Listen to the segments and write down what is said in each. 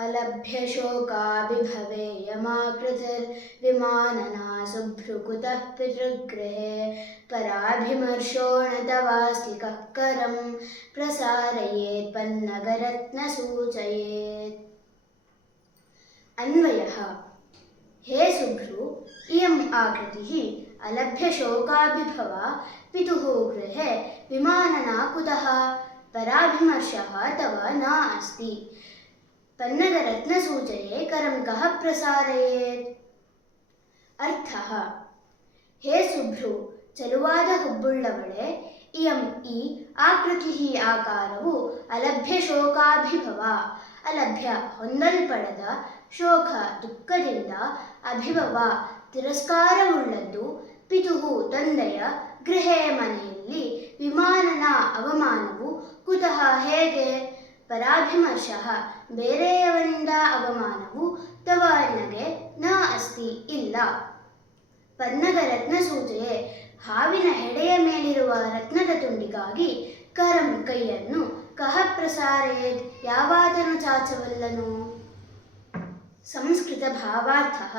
अलभ्यशोकाभिभवे यमाकृतिर्विमानना शुभ्रुकुतः पितृगृहे पराभिमर्शो न तवास्तिकः करं प्रसारयेत् पन्नगरत्नसूचयेत्। अन्वयः। हे शुभ्रु, इयम् आकृतिः अलभ्यशोकाभिभवा पितुः गृहे विमानना कुतः? पराभिमर्शः तव न अस्ति। पन्नगरत्नसूचये करं कः प्रसारयेत्? अर्थः. हे ಸುಭ್ರು, ಚಲುವಾದ ಹುಬ್ಬುಳ್ಳವಳೆ, ಇಯಂ ಈ ಆಕೃತಿ ಆಕಾರವು ಅಲಭ್ಯ ಶೋಕಾಭಿಭವ, ಅಲಭ್ಯ ಹೊಂದಲ್ಪಡದ, ಶೋಕ ದುಃಖದಿಂದ, ಅಭಿಭವ ತಿರಸ್ಕಾರವುಳ್ಳದ್ದು, ಪಿತುಹು ತಂದೆಯ, ಗೃಹೆ ಮನೆಯಲ್ಲಿ, ವಿಮಾನನ ಅವಮಾನವು, ಕುತಃ ಹೇಗೆ, ಪರಾಭಿಮರ್ಶಃ ಬೇರೆಯವರಿಂದ ಅವಮಾನವು, ತವ ನನಗೆ, ನ ಅಸ್ತಿ ಇಲ್ಲ. ಪನ್ನಗರತ್ನ ಸೂಚೆಯೇ ಹಾವಿನ ಹೆಡೆಯ ಮೇಲಿರುವ ರತ್ನದ ತುಂಡಿಗಾಗಿ, ಕರಂ ಕೈಯನ್ನು, ಕಹ ಪ್ರಸಾರೇತ್ ಯಾವಾತನು ಚಾಚವಲ್ಲನು. ಸಂಸ್ಕೃತ ಭಾವಾರ್ಥಃ.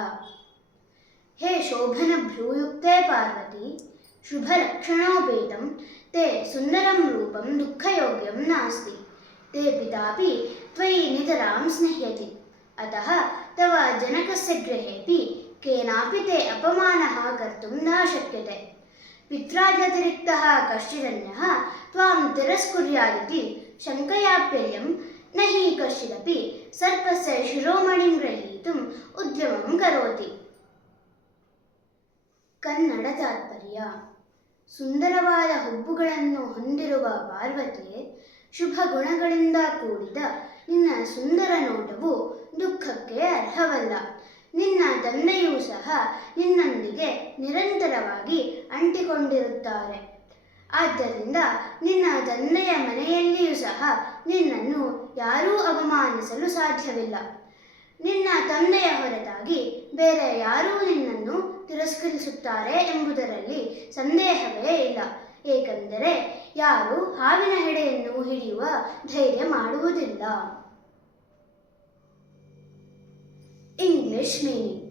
ಹೇ ಶೋಭನ ಭ್ರೂಯುಕ್ತೆ ಪಾರ್ವತಿ, ಶುಭಲಕ್ಷಣೋಪೇತಂ ತೇ ಸುಂದರಂ ರೂಪಂ ದುಃಖಯೋಗ್ಯಂ ನಾಸ್ತಿ. ते पितापि त्वयि नितरां स्निह्यति, अतः तव जनकस्य गृहेऽपि केनापि ते अपमानः कर्तुं न शक्यते. पित्राद्यतिरिक्तः कश्चिदन्यः त्वां तिरस्कुर्यादिति शङ्कयाप्ययं न हि कश्चिदपि सर्पस्य शिरोमणिं ग्रहीतुम् उद्यमं करोति. ಕನ್ನಡ ತಾತ್ಪರ್ಯ. ಸುಂದರವಾದ ಹುಬ್ಬುಗಳನ್ನು ಹೊಂದಿರುವ ಪಾರ್ವತಿಯೇ, ಶುಭ ಗುಣಗಳಿಂದ ಕೂಡಿದ ನಿನ್ನ ಸುಂದರ ನೋಟವು ದುಃಖಕ್ಕೆ ಅರ್ಹವಲ್ಲ. ನಿನ್ನ ತಂದೆಯೂ ಸಹ ನಿನ್ನೊಂದಿಗೆ ನಿರಂತರವಾಗಿ ಅಂಟಿಕೊಂಡಿರುತ್ತಾರೆ. ಆದ್ದರಿಂದ ನಿನ್ನ ತಂದೆಯ ಮನೆಯಲ್ಲಿಯೂ ಸಹ ನಿನ್ನನ್ನು ಯಾರೂ ಅವಮಾನಿಸಲು ಸಾಧ್ಯವಿಲ್ಲ. ನಿನ್ನ ತಂದೆಯ ಹೊರತಾಗಿ ಬೇರೆ ಯಾರೂ ನಿನ್ನನ್ನು ತಿರಸ್ಕರಿಸುತ್ತಾರೆ ಎಂಬುದರಲ್ಲಿ ಸಂದೇಹವೇ ಇಲ್ಲ. ಏಕೆಂದರೆ ಯಾರೂ ಹಾವಿನ ಹೆಡೆಯನ್ನು ಹಿಡಿಯುವ ಧೈರ್ಯ ಮಾಡುವುದಿಲ್ಲ. English meaning.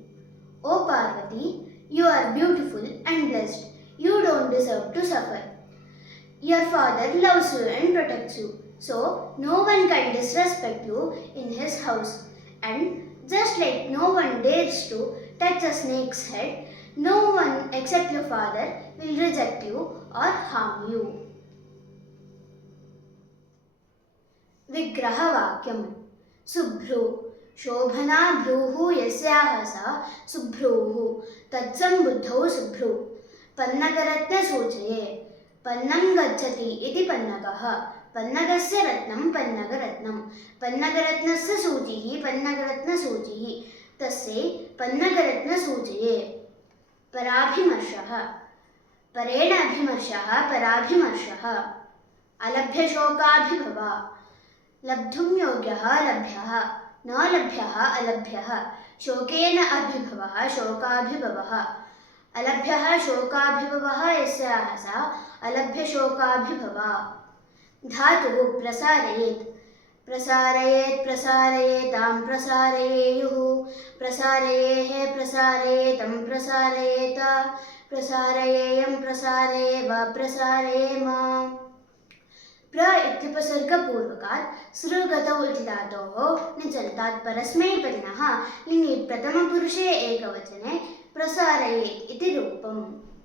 O Parvati, you are beautiful and blessed. You don't deserve to suffer. Your father loves you and protects you, so no one can disrespect you in his house. And just like no one dares to touch a snake's head, no one except your father will reject you or harm you. विग्रहवाक्यम्. शुभ्रू शोभना भ्रूः यस्याः सा शुभ्रूः तत्सम्बुद्धौ शुभ्रू. पन्नगरत्नसूचये पन्नं गच्छति इति पन्नगः. पन्नगस्य रत्नं पन्नगरत्नं. पन्नगरत्नस्य सूचिः पन्नगरत्नसूचिः. तस्यै पन्नगरत्नसूचये. पराभिमर्शः. परेण अभिमर्शः पराभिमर्शः. अलभ्यशोकाभिभव. लब्धुं योग्यः लभ्यः, न लभ्यः अलभ्यः. शोकेन अभिभवः शोकाभिभवः. अलभ्यः शोकाभिभवः यस्याः सा अलभ्यशोकाभिभवा. धातुः प्रसारयेत्. प्रसारयेत् प्रसारयेतां प्रसारयेयुः. प्रसारयेः प्रसारयेतं प्रसारयेत. प्रसारयेयं प्रसारयेव प्रसारयेम. प्र इत्युपसर्गपूर्वकात् सृगतौ इति धातोः निचलतात् परस्मैपदिनः लिङि प्रथमपुरुषे एकवचने प्रसारयेत् इति रूपम्.